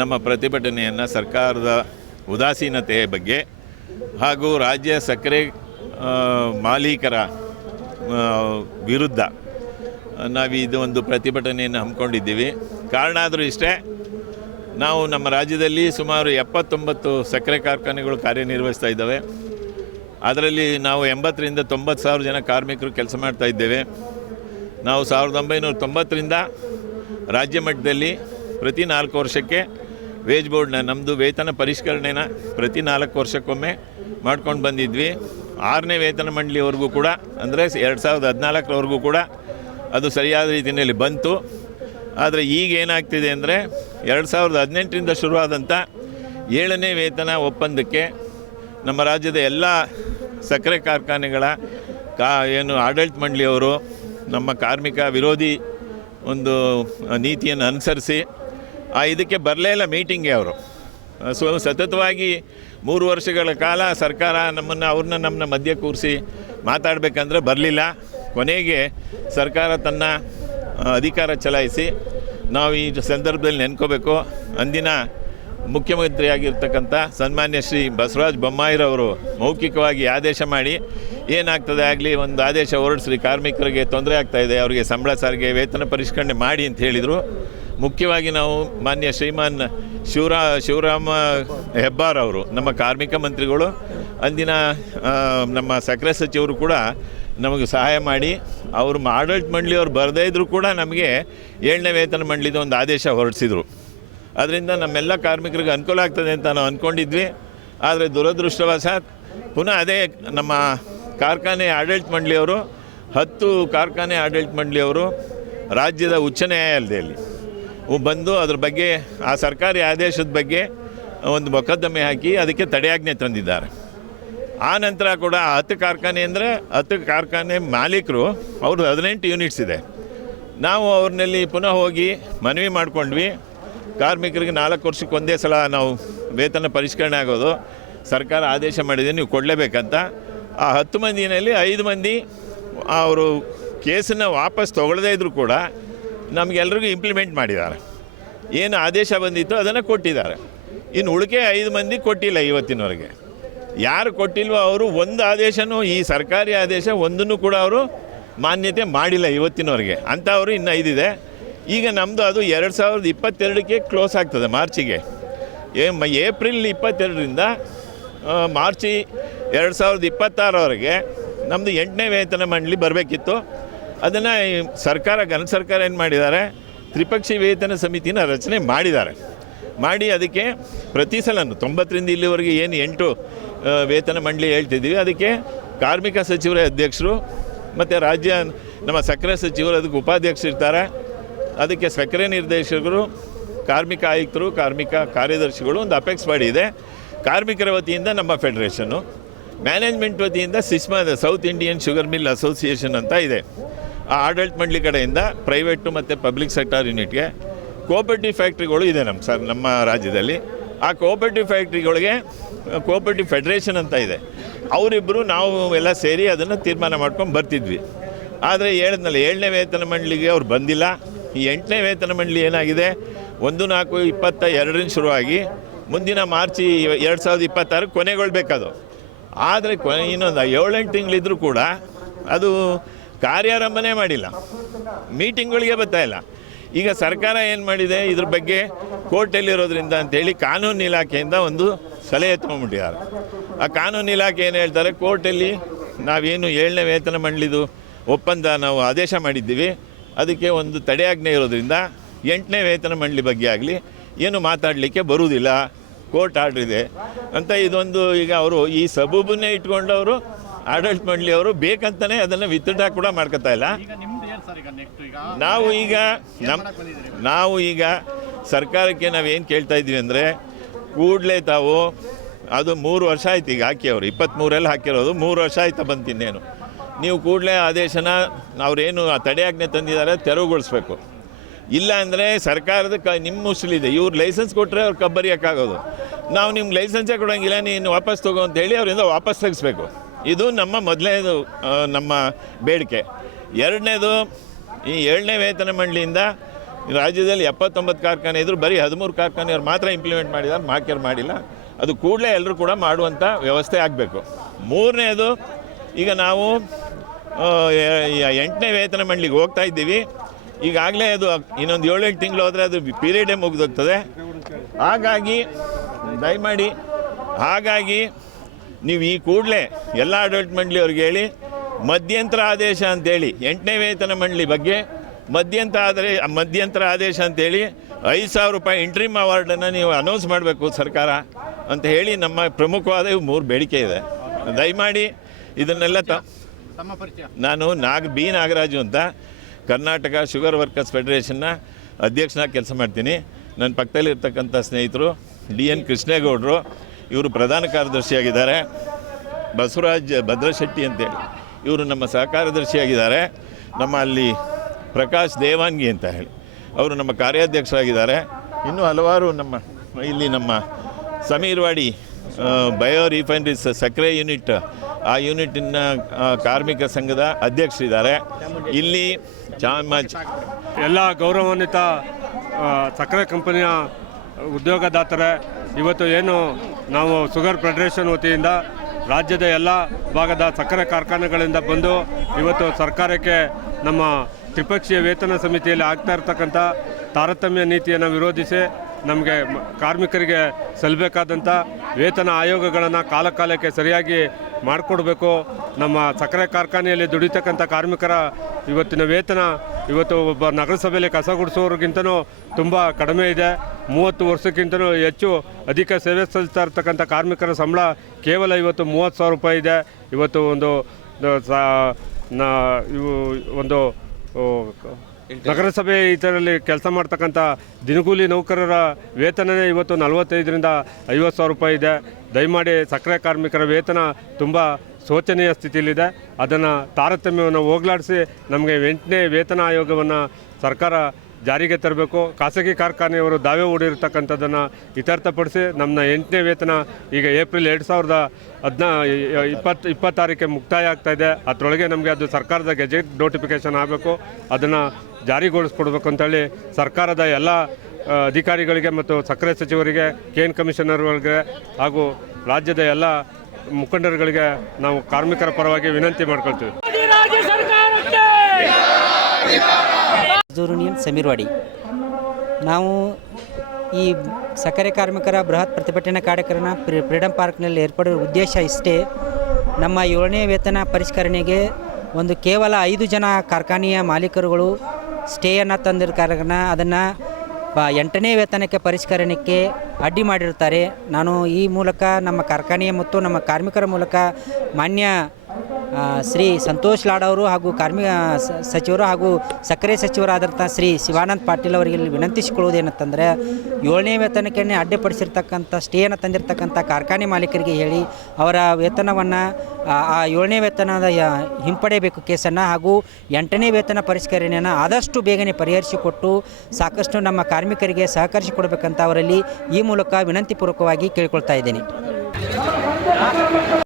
ನಮ್ಮ ಪ್ರತಿಭಟನೆಯನ್ನು ಸರ್ಕಾರದ ಉದಾಸೀನತೆಯ ಬಗ್ಗೆ ಹಾಗೂ ರಾಜ್ಯ ಸಕ್ಕರೆ ಮಾಲೀಕರ ವಿರುದ್ಧ ಇದು ಒಂದು ಪ್ರತಿಭಟನೆಯನ್ನು ಹಮ್ಮಿಕೊಂಡಿದ್ದೀವಿ. ಕಾರಣ ಆದರೂ ಇಷ್ಟೇ, ನಾವು ನಮ್ಮ ರಾಜ್ಯದಲ್ಲಿ ಸುಮಾರು 79 ಸಕ್ಕರೆ ಕಾರ್ಖಾನೆಗಳು ಕಾರ್ಯನಿರ್ವಹಿಸ್ತಾ ಇದ್ದಾವೆ. ಅದರಲ್ಲಿ ನಾವು 80ರಿಂದ 90 ಸಾವಿರ ಜನ ಕಾರ್ಮಿಕರು ಕೆಲಸ ಮಾಡ್ತಾ ಇದ್ದೇವೆ. ನಾವು 1990ರಿಂದ ರಾಜ್ಯ ಮಟ್ಟದಲ್ಲಿ ಪ್ರತಿ 4 ವರ್ಷಕ್ಕೆ ವೇಜ್ ಬೋರ್ಡ್ನ ನಮ್ಮದು ವೇತನ ಪರಿಷ್ಕರಣೆನ ಪ್ರತಿ 4 ವರ್ಷಕ್ಕೊಮ್ಮೆ ಮಾಡ್ಕೊಂಡು ಬಂದಿದ್ವಿ. 6ನೇ ವೇತನ ಮಂಡಳಿವರೆಗೂ ಕೂಡ, ಅಂದರೆ 2014ರವರೆಗೂ ಕೂಡ ಅದು ಸರಿಯಾದ ರೀತಿಯಲ್ಲಿ ಬಂತು. ಆದರೆ ಈಗ ಏನಾಗ್ತಿದೆ ಅಂದರೆ 2018ರಿಂದ ಶುರುವಾದಂಥ 7ನೇ ವೇತನ ಒಪ್ಪಂದಕ್ಕೆ ನಮ್ಮ ರಾಜ್ಯದ ಎಲ್ಲ ಸಕ್ಕರೆ ಕಾರ್ಖಾನೆಗಳ ಏನು ಆಡಳಿತ ಮಂಡಳಿಯವರು ನಮ್ಮ ಕಾರ್ಮಿಕ ವಿರೋಧಿ ಒಂದು ನೀತಿಯನ್ನು ಅನುಸರಿಸಿ ಇದಕ್ಕೆ ಬರಲೇ ಇಲ್ಲ ಮೀಟಿಂಗ್ಗೆ. ಅವರು ಸತತವಾಗಿ 3 ವರ್ಷಗಳ ಕಾಲ ಸರ್ಕಾರ ನಮ್ಮನ್ನ ಮಧ್ಯೆ ಕೂರಿಸಿ ಮಾತಾಡಬೇಕಂದ್ರೆ ಬರಲಿಲ್ಲ. ಕೊನೆಗೆ ಸರ್ಕಾರ ತನ್ನ ಅಧಿಕಾರ ಚಲಾಯಿಸಿ, ನಾವು ಈ ಸಂದರ್ಭದಲ್ಲಿ ನೆನ್ಕೋಬೇಕು, ಅಂದಿನ ಮುಖ್ಯಮಂತ್ರಿಯಾಗಿರ್ತಕ್ಕಂಥ ಸನ್ಮಾನ್ಯ ಶ್ರೀ ಬಸವರಾಜ ಬೊಮ್ಮಾಯಿರವರು ಮೌಖಿಕವಾಗಿ ಆದೇಶ ಮಾಡಿ ಏನಾಗ್ತದೆ ಆಗಲಿ ಒಂದು ಆದೇಶ ಹೊರಡಿಸ್ರಿ, ಕಾರ್ಮಿಕರಿಗೆ ತೊಂದರೆ ಆಗ್ತಾಯಿದೆ, ಅವರಿಗೆ ಸಂಬಳ ಸಾರಿಗೆ ವೇತನ ಪರಿಷ್ಕರಣೆ ಮಾಡಿ ಅಂತ ಹೇಳಿದರು. ಮುಖ್ಯವಾಗಿ ನಾವು ಮಾನ್ಯ ಶ್ರೀಮಾನ್ ಶಿವರಾಮ ಹೆಬ್ಬಾರ್ ಅವರು, ನಮ್ಮ ಕಾರ್ಮಿಕ ಮಂತ್ರಿಗಳು, ಅಂದಿನ ನಮ್ಮ ಸಕ್ಕರೆ ಸಚಿವರು ಕೂಡ ನಮಗೆ ಸಹಾಯ ಮಾಡಿ ಅವರು ಆಡಳಿತ ಮಂಡಳಿಯವರು ಬರದೇ ಇದ್ದರೂ ಕೂಡ ನಮಗೆ 7ನೇ ವೇತನ ಮಂಡಳಿದು ಒಂದು ಆದೇಶ ಹೊರಡಿಸಿದರು. ಅದರಿಂದ ನಮ್ಮೆಲ್ಲ ಕಾರ್ಮಿಕರಿಗೆ ಅನುಕೂಲ ಆಗ್ತದೆ ಅಂತ ನಾವು ಅಂದ್ಕೊಂಡಿದ್ವಿ. ಆದರೆ ದುರದೃಷ್ಟವಶಾತ್ ಪುನಃ ಅದೇ ನಮ್ಮ ಕಾರ್ಖಾನೆ ಆಡಳಿತ ಮಂಡಳಿಯವರು 10 ಕಾರ್ಖಾನೆ ಆಡಳಿತ ಮಂಡಳಿಯವರು ರಾಜ್ಯದ ಉಚ್ಚ ನ್ಯಾಯಾಲಯದಲ್ಲಿ ಬಂದು ಅದ್ರ ಬಗ್ಗೆ ಆ ಸರ್ಕಾರಿ ಆದೇಶದ ಬಗ್ಗೆ ಒಂದು ಮೊಕದ್ದಮೆ ಹಾಕಿ ಅದಕ್ಕೆ ತಡೆಯಾಜ್ಞೆ ತಂದಿದ್ದಾರೆ. ಆ ನಂತರ ಕೂಡ 10 ಕಾರ್ಖಾನೆ ಅಂದರೆ 10 ಕಾರ್ಖಾನೆ ಮಾಲೀಕರು ಅವ್ರದ್ದು 18 ಯೂನಿಟ್ಸ್ ಇದೆ. ನಾವು ಅವ್ರನ್ನಲ್ಲಿ ಪುನಃ ಹೋಗಿ ಮನವಿ ಮಾಡಿಕೊಂಡ್ವಿ, ಕಾರ್ಮಿಕರಿಗೆ 4 ವರ್ಷಕ್ಕೆ ಒಂದೇ ಸಲ ನಾವು ವೇತನ ಪರಿಷ್ಕರಣೆ ಆಗೋದು ಸರ್ಕಾರ ಆದೇಶ ಮಾಡಿದೆ, ನೀವು ಕೊಡಲೇಬೇಕಂತ. ಆ 10 ಮಂದಿನಲ್ಲಿ 5 ಮಂದಿ ಅವರು ಕೇಸನ್ನು ವಾಪಸ್ ತೊಗೊಳ್ಳದೇ ಇದ್ದರೂ ಕೂಡ ನಮಗೆಲ್ರಿಗೂ ಇಂಪ್ಲಿಮೆಂಟ್ ಮಾಡಿದ್ದಾರೆ. ಏನು ಆದೇಶ ಬಂದಿತ್ತು ಅದನ್ನು ಕೊಟ್ಟಿದ್ದಾರೆ. ಇನ್ನು ಉಳಿಕೆ 5 ಮಂದಿ ಕೊಟ್ಟಿಲ್ಲ. ಇವತ್ತಿನವರೆಗೆ ಯಾರು ಕೊಟ್ಟಿಲ್ವೋ ಅವರು ಒಂದು ಆದೇಶನೂ, ಈ ಸರ್ಕಾರಿ ಆದೇಶ ಒಂದನ್ನು ಕೂಡ ಅವರು ಮಾನ್ಯತೆ ಮಾಡಿಲ್ಲ ಇವತ್ತಿನವರೆಗೆ. ಅಂಥವರು ಇನ್ನೂ 5 ಇದೆ. ಈಗ ನಮ್ಮದು ಅದು 2022ಕ್ಕೆ ಕ್ಲೋಸ್ ಆಗ್ತದೆ, ಮಾರ್ಚಿಗೆ. ಏಪ್ರಿಲ್ 22ರಿಂದ ಮಾರ್ಚಿ 2026ರವರೆಗೆ ನಮ್ಮದು 8ನೇ ವೇತನ ಮಂಡಳಿ ಬರಬೇಕಿತ್ತು. ಅದನ್ನು ಘನ ಸರ್ಕಾರ ಏನು ಮಾಡಿದ್ದಾರೆ, ತ್ರಿಪಕ್ಷಿ ವೇತನ ಸಮಿತಿನ ರಚನೆ ಮಾಡಿ ಅದಕ್ಕೆ ಪ್ರತಿ ಸಲನೂ 90ರಿಂದ ಇಲ್ಲಿವರೆಗೆ ಏನು 8 ವೇತನ ಮಂಡಳಿ ಹೇಳ್ತಿದ್ದೀವಿ, ಅದಕ್ಕೆ ಕಾರ್ಮಿಕ ಸಚಿವರೇ ಅಧ್ಯಕ್ಷರು ಮತ್ತು ರಾಜ್ಯ ನಮ್ಮ ಸಕ್ಕರೆ ಸಚಿವರು ಅದಕ್ಕೆ ಉಪಾಧ್ಯಕ್ಷರು ಇರ್ತಾರೆ. ಅದಕ್ಕೆ ಸಕ್ಕರೆ ನಿರ್ದೇಶಕರು, ಕಾರ್ಮಿಕ ಆಯುಕ್ತರು, ಕಾರ್ಮಿಕ ಕಾರ್ಯದರ್ಶಿಗಳು, ಒಂದು ಅಪೆಕ್ಸ್ ಬಾಡಿ ಇದೆ. ಕಾರ್ಮಿಕರ ವತಿಯಿಂದ ನಮ್ಮ ಫೆಡರೇಷನ್ನು, ಮ್ಯಾನೇಜ್ಮೆಂಟ್ ವತಿಯಿಂದ SISMA, south Indian sugar mill association ಅಂತ ಇದೆ. ಆ ಆಡಳಿತ ಮಂಡಳಿ ಕಡೆಯಿಂದ ಪ್ರೈವೇಟು ಮತ್ತು ಪಬ್ಲಿಕ್ ಸೆಕ್ಟರ್ ಯೂನಿಟ್ಗೆ ಕೋಆಪರೇಟಿವ್ ಫ್ಯಾಕ್ಟ್ರಿಗಳು ಇದೆ ನಮ್ಮ ರಾಜ್ಯದಲ್ಲಿ. ಆ ಕೋಆಪರೇಟಿವ್ ಫ್ಯಾಕ್ಟ್ರಿಗಳಿಗೆ ಕೋಆಪರೇಟಿವ್ ಫೆಡರೇಷನ್ ಅಂತ ಇದೆ. ಅವರಿಬ್ಬರು ನಾವು ಎಲ್ಲ ಸೇರಿ ಅದನ್ನು ತೀರ್ಮಾನ ಮಾಡ್ಕೊಂಡು ಬರ್ತಿದ್ವಿ. ಆದರೆ ಹೇಳಿದ್ನಲ್ಲ, 7ನೇ ವೇತನ ಮಂಡಳಿಗೆ ಅವ್ರು ಬಂದಿಲ್ಲ. ಈ 8ನೇ ವೇತನ ಮಂಡಳಿ ಏನಾಗಿದೆ, 1/4/22ರಿಂದ ಶುರುವಾಗಿ ಮುಂದಿನ ಮಾರ್ಚಿ 2026 ಕೊನೆಗೊಳ್ಬೇಕದು. ಆದರೆ ಇನ್ನೊಂದು 7-8 ತಿಂಗಳಿದ್ರೂ ಕೂಡ ಅದು ಕಾರ್ಯಾರಂಭನೇ ಮಾಡಿಲ್ಲ, ಮೀಟಿಂಗ್ಗಳಿಗೆ ಬರ್ತಾಯಿಲ್ಲ. ಈಗ ಸರ್ಕಾರ ಏನು ಮಾಡಿದೆ, ಇದ್ರ ಬಗ್ಗೆ ಕೋರ್ಟಲ್ಲಿರೋದ್ರಿಂದ ಅಂಥೇಳಿ ಕಾನೂನು ಇಲಾಖೆಯಿಂದ ಒಂದು ಸಲಹೆ ತೊಗೊಂಡ್ಬಿಟ್ಟಿದ್ದಾರೆ. ಆ ಕಾನೂನು ಇಲಾಖೆ ಏನು ಹೇಳ್ತಾರೆ, ಕೋರ್ಟಲ್ಲಿ ನಾವೇನು 7ನೇ ವೇತನ ಮಂಡಳಿದು ಒಪ್ಪಂದ ನಾವು ಆದೇಶ ಮಾಡಿದ್ದೀವಿ, ಅದಕ್ಕೆ ಒಂದು ತಡೆಯಾಜ್ಞೆ ಇರೋದ್ರಿಂದ 8ನೇ ವೇತನ ಮಂಡಳಿ ಬಗ್ಗೆ ಆಗಲಿ ಏನು ಮಾತಾಡಲಿಕ್ಕೆ ಬರುವುದಿಲ್ಲ, ಕೋರ್ಟ್ ಆರ್ಡ್ರ್ ಇದೆ ಅಂತ ಇದೊಂದು. ಈಗ ಅವರು ಈ ಸಬೂಬನ್ನೇ ಇಟ್ಕೊಂಡವರು ಆಡಳಿತ ಮಂಡಳಿಯವರು ಬೇಕಂತಲೇ ಅದನ್ನು ವಿತ್ಡ್ರಾ ಕೂಡ ಮಾಡ್ಕೊತಾ ಇಲ್ಲ. ನಾವು ಈಗ ಸರ್ಕಾರಕ್ಕೆ ನಾವೇನು ಕೇಳ್ತಾ ಇದ್ವಿ ಅಂದರೆ, ಕೂಡಲೇ ತಾವು ಅದು 3 ವರ್ಷ ಆಯ್ತು ಈಗ ಹಾಕಿ, ಅವರು 23ರಲ್ಲಿ ಹಾಕಿರೋದು 3 ವರ್ಷ ಆಯ್ತಾ ಬಂತಿನ್ನೇನು, ನೀವು ಕೂಡಲೇ ಆದೇಶನ ಅವರೇನು ತಡೆಯಾಜ್ಞೆ ತಂದಿದ್ದಾರೆ ತೆರವುಗೊಳಿಸ್ಬೇಕು. ಇಲ್ಲ ಅಂದರೆ ಸರ್ಕಾರದ ನಿಮ್ಮ ಮುಸ್ಲಿದೆ, ಇವ್ರು ಲೈಸೆನ್ಸ್ ಕೊಟ್ಟರೆ ಅವ್ರು ಕಬ್ಬರಿಯೋಕ್ಕಾಗೋದು. ನಾವು ನಿಮ್ಗೆ ಲೈಸೆನ್ಸೇ ಕೊಡೋಂಗಿಲ್ಲ, ನೀನು ವಾಪಸ್ ತೊಗೋ ಅಂತೇಳಿ ಅವರಿಂದ ವಾಪಸ್ ತೆಗಿಸ್ಬೇಕು. ಇದು ನಮ್ಮ ಮೊದಲನೇದು ನಮ್ಮ ಬೇಡಿಕೆ. ಎರಡನೇದು, ಈ 7ನೇ ವೇತನ ಮಂಡಳಿಯಿಂದ ರಾಜ್ಯದಲ್ಲಿ 79 ಕಾರ್ಖಾನೆ ಇದ್ದರೂ ಬರೀ 13 ಕಾರ್ಖಾನೆಯವ್ರು ಮಾತ್ರ ಇಂಪ್ಲಿಮೆಂಟ್ ಮಾಡಿದ್ದಾರೆ, ಮಾಕ್ಯರು ಮಾಡಿಲ್ಲ. ಅದು ಕೂಡಲೇ ಎಲ್ಲರೂ ಕೂಡ ಮಾಡುವಂಥ ವ್ಯವಸ್ಥೆ ಆಗಬೇಕು. ಮೂರನೇದು, ಈಗ ನಾವು 8ನೇ ವೇತನ ಮಂಡಳಿಗೆ ಹೋಗ್ತಾ ಇದ್ದೀವಿ. ಈಗಾಗಲೇ ಅದು ಇನ್ನೊಂದು 7-8 ತಿಂಗಳು ಹೋದರೆ ಅದು ಪೀರಿಯಡೇ ಮುಗಿದೋಗ್ತದೆ. ಹಾಗಾಗಿ ನೀವು ಈ ಕೂಡಲೇ ಎಲ್ಲ ಆಡಳಿತ ಮಂಡಳಿಯವ್ರಿಗೆ ಹೇಳಿ, ಮಧ್ಯಂತರ ಆದೇಶ ಅಂತೇಳಿ 8ನೇ ವೇತನ ಮಂಡಳಿ ಬಗ್ಗೆ ಮಧ್ಯಂತರ ಆದೇಶ ಅಂತೇಳಿ 5,000 ರೂಪಾಯಿ ಇಂಟ್ರಿಮ್ ಅವಾರ್ಡನ್ನು ನೀವು ಅನೌನ್ಸ್ ಮಾಡಬೇಕು ಸರ್ಕಾರ ಅಂತ ಹೇಳಿ ನಮ್ಮ ಪ್ರಮುಖವಾದ ಇವು 3 ಬೇಡಿಕೆ ಇದೆ. ದಯಮಾಡಿ ಇದನ್ನೆಲ್ಲ ನಾನು ಬಿ ನಾಗರಾಜು ಅಂತ ಕರ್ನಾಟಕ ಶುಗರ್ ವರ್ಕರ್ಸ್ ಫೆಡರೇಷನ್ನ ಅಧ್ಯಕ್ಷನಾಗಿ ಕೆಲಸ ಮಾಡ್ತೀನಿ. ನನ್ನ ಪಕ್ಕದಲ್ಲಿರ್ತಕ್ಕಂಥ ಸ್ನೇಹಿತರು DN ಕೃಷ್ಣೇಗೌಡರು, ಇವರು ಪ್ರಧಾನ ಕಾರ್ಯದರ್ಶಿಯಾಗಿದ್ದಾರೆ. ಬಸವರಾಜ್ ಭದ್ರಶೆಟ್ಟಿ ಅಂತೇಳಿ ಇವರು ನಮ್ಮ ಸಹಕಾರ್ಯದರ್ಶಿಯಾಗಿದ್ದಾರೆ. ನಮ್ಮ ಅಲ್ಲಿ ಪ್ರಕಾಶ್ ದೇವಾನ್ಗಿ ಅಂತ ಹೇಳಿ ಅವರು ನಮ್ಮ ಕಾರ್ಯಾಧ್ಯಕ್ಷರಾಗಿದ್ದಾರೆ. ಇನ್ನೂ ಹಲವಾರು ನಮ್ಮ ಸಮೀರ್ವಾಡಿ ಬಯೋ ರಿಫೈನರೀಸ್ ಸಕ್ಕರೆ ಯೂನಿಟ್, ಆ ಯೂನಿಟಿನ ಕಾರ್ಮಿಕ ಸಂಘದ ಅಧ್ಯಕ್ಷರಿದ್ದಾರೆ. ಇಲ್ಲಿ ಎಲ್ಲ ಗೌರವಾನ್ವಿತ ಸಕ್ಕರೆ ಕಂಪನಿಯ ಉದ್ಯೋಗದಾತರೇ, ಇವತ್ತು ಏನು ನಾವು ಶುಗರ್ ಫೆಡರೇಷನ್ ವತಿಯಿಂದ ರಾಜ್ಯದ ಎಲ್ಲ ಭಾಗದ ಸಕ್ಕರೆ ಕಾರ್ಖಾನೆಗಳಿಂದ ಬಂದು ಇವತ್ತು ಸರ್ಕಾರಕ್ಕೆ ನಮ್ಮ ತ್ರಿಪಕ್ಷೀಯ ವೇತನ ಸಮಿತಿಯಲ್ಲಿ ಆಗ್ತಾ ಇರ್ತಕ್ಕಂಥ ತಾರತಮ್ಯ ನೀತಿಯನ್ನು ವಿರೋಧಿಸಿ ನಮಗೆ ಕಾರ್ಮಿಕರಿಗೆ ಸಲ್ಲಬೇಕಾದಂಥ ವೇತನ ಆಯೋಗಗಳನ್ನು ಕಾಲಕ್ಕೆ ಸರಿಯಾಗಿ ಮಾಡಿಕೊಡ್ಬೇಕು. ನಮ್ಮ ಸಕ್ಕರೆ ಕಾರ್ಖಾನೆಯಲ್ಲಿ ದುಡಿತಕ್ಕಂಥ ಕಾರ್ಮಿಕರ ಇವತ್ತಿನ ವೇತನ ಇವತ್ತು ಒಬ್ಬ ನಗರಸಭೆಯಲ್ಲಿ ಕಸ ಗುಡಿಸೋರಿಗಿಂತನೂ ತುಂಬ ಕಡಿಮೆ ಇದೆ. 30 ವರ್ಷಕ್ಕಿಂತಲೂ ಹೆಚ್ಚು ಅಧಿಕ ಸೇವೆ ಸಲ್ಲಿಸ್ತಾ ಇರ್ತಕ್ಕಂಥ ಕಾರ್ಮಿಕರ ಸಂಬಳ ಕೇವಲ ಇವತ್ತು 30,000 ರೂಪಾಯಿ ಇದೆ. ಇವತ್ತು ಒಂದು ನಗರಸಭೆ ಇದರಲ್ಲಿ ಕೆಲಸ ಮಾಡ್ತಕ್ಕಂಥ ದಿನಗೂಲಿ ನೌಕರರ ವೇತನವೇ ಇವತ್ತು 45ರಿಂದ 50,000 ರೂಪಾಯಿ ಇದೆ. ದಯಮಾಡಿ ಸಕ್ಕರೆ ಕಾರ್ಮಿಕರ ವೇತನ ತುಂಬ ಶೋಚನೀಯ ಸ್ಥಿತಿಯಲ್ಲಿದೆ. ಅದನ್ನು ತಾರತಮ್ಯವನ್ನು ಹೋಗಲಾಡಿಸಿ ನಮಗೆ 8ನೇ ವೇತನ ಆಯೋಗವನ್ನು ಸರ್ಕಾರ ಜಾರಿಗೆ ತರಬೇಕು. ಖಾಸಗಿ ಕಾರ್ಖಾನೆಯವರು ದಾವೆ ಹೂಡಿರ್ತಕ್ಕಂಥದ್ದನ್ನು ಇತ್ಯರ್ಥಪಡಿಸಿ ನಮ್ಮ 8ನೇ ವೇತನ ಈಗ ಏಪ್ರಿಲ್ 2026ಕ್ಕೆ ಮುಕ್ತಾಯ ಆಗ್ತಾಯಿದೆ. ಅದರೊಳಗೆ ನಮಗೆ ಅದು ಸರ್ಕಾರದ ಗೆಜೆಟ್ ನೋಟಿಫಿಕೇಷನ್ ಆಗಬೇಕು. ಅದನ್ನು ಜಾರಿಗೊಳಿಸ್ಕೊಡ್ಬೇಕು ಅಂತೇಳಿ ಸರ್ಕಾರದ ಎಲ್ಲ ಅಧಿಕಾರಿಗಳಿಗೆ ಮತ್ತು ಸಕ್ಕರೆ ಸಚಿವರಿಗೆ, ಕೇನ್ ಕಮಿಷನರ್ಗಳಿಗೆ ಹಾಗೂ ರಾಜ್ಯದ ಎಲ್ಲ ಮುಖಂಡರುಗಳಿಗೆ ನಾವು ಕಾರ್ಮಿಕರ ಪರವಾಗಿ ವಿನಂತಿ ಮಾಡ್ಕೊಳ್ತೀವಿ. ಯೂನಿಯನ್ ಸಮೀರ್ವಾಡಿ ನಾವು ಈ ಸಕ್ಕರೆ ಕಾರ್ಮಿಕರ ಬೃಹತ್ ಪ್ರತಿಭಟನಾ ಕಾರ್ಯಕ್ರಮ ಫ್ರೀಡಂ ಪಾರ್ಕ್ನಲ್ಲಿ ಏರ್ಪಡಿರುವ ಉದ್ದೇಶ ಇಷ್ಟೇ. ನಮ್ಮ 7ನೇ ವೇತನ ಪರಿಷ್ಕರಣೆಗೆ ಕೇವಲ 5 ಜನ ಕಾರ್ಖಾನೆಯ ಮಾಲೀಕರುಗಳು ಸ್ಟೇಯನ್ನು ತಂದಿರೋ ಕಾರಣ ಅದನ್ನು 8ನೇ ವೇತನಕ್ಕೆ ಪರಿಷ್ಕರಣೆಗೆ ಅಡ್ಡಿ ಮಾಡಿರ್ತಾರೆ. ನಾನು ಈ ಮೂಲಕ ನಮ್ಮ ಕಾರ್ಖಾನೆಯ ಮತ್ತು ನಮ್ಮ ಕಾರ್ಮಿಕರ ಮೂಲಕ ಮಾನ್ಯ ಶ್ರೀ ಸಂತೋಷ್ ಲಾಡ್ ಅವರು ಹಾಗೂ ಕಾರ್ಮಿಕ ಸಚಿವರು ಹಾಗೂ ಸಕ್ಕರೆ ಸಚಿವರಾದಂಥ ಶ್ರೀ ಶಿವಾನಂದ ಪಾಟೀಲ್ ಅವರಿಗೆ ವಿನಂತಿಸಿಕೊಳ್ಳುವುದೇನಂತಂದರೆ 7ನೇ ವೇತನಕ್ಕೆ ಅಡ್ಡಿಪಡಿಸಿರ್ತಕ್ಕಂಥ ಸ್ಟೇಯನ್ನು ತಂದಿರತಕ್ಕಂಥ ಕಾರ್ಖಾನೆ ಮಾಲೀಕರಿಗೆ ಹೇಳಿ ಅವರ ವೇತನವನ್ನು ಆ 7ನೇ ವೇತನದ ಹಿಂಪಡೆಯಬೇಕು ಕೇಸನ್ನು, ಹಾಗೂ 8ನೇ ವೇತನ ಪರಿಷ್ಕರಣೆಯನ್ನು ಆದಷ್ಟು ಬೇಗನೆ ಪರಿಹರಿಸಿಕೊಟ್ಟು ಸಾಕಷ್ಟು ನಮ್ಮ ಕಾರ್ಮಿಕರಿಗೆ ಸಹಕರಿಸಿಕೊಡಬೇಕಂತ ಅವರಲ್ಲಿ ಈ ಮೂಲಕ ವಿನಂತಿಪೂರ್ವಕವಾಗಿ ಕೇಳಿಕೊಳ್ತಾ ಇದ್ದೇನೆ.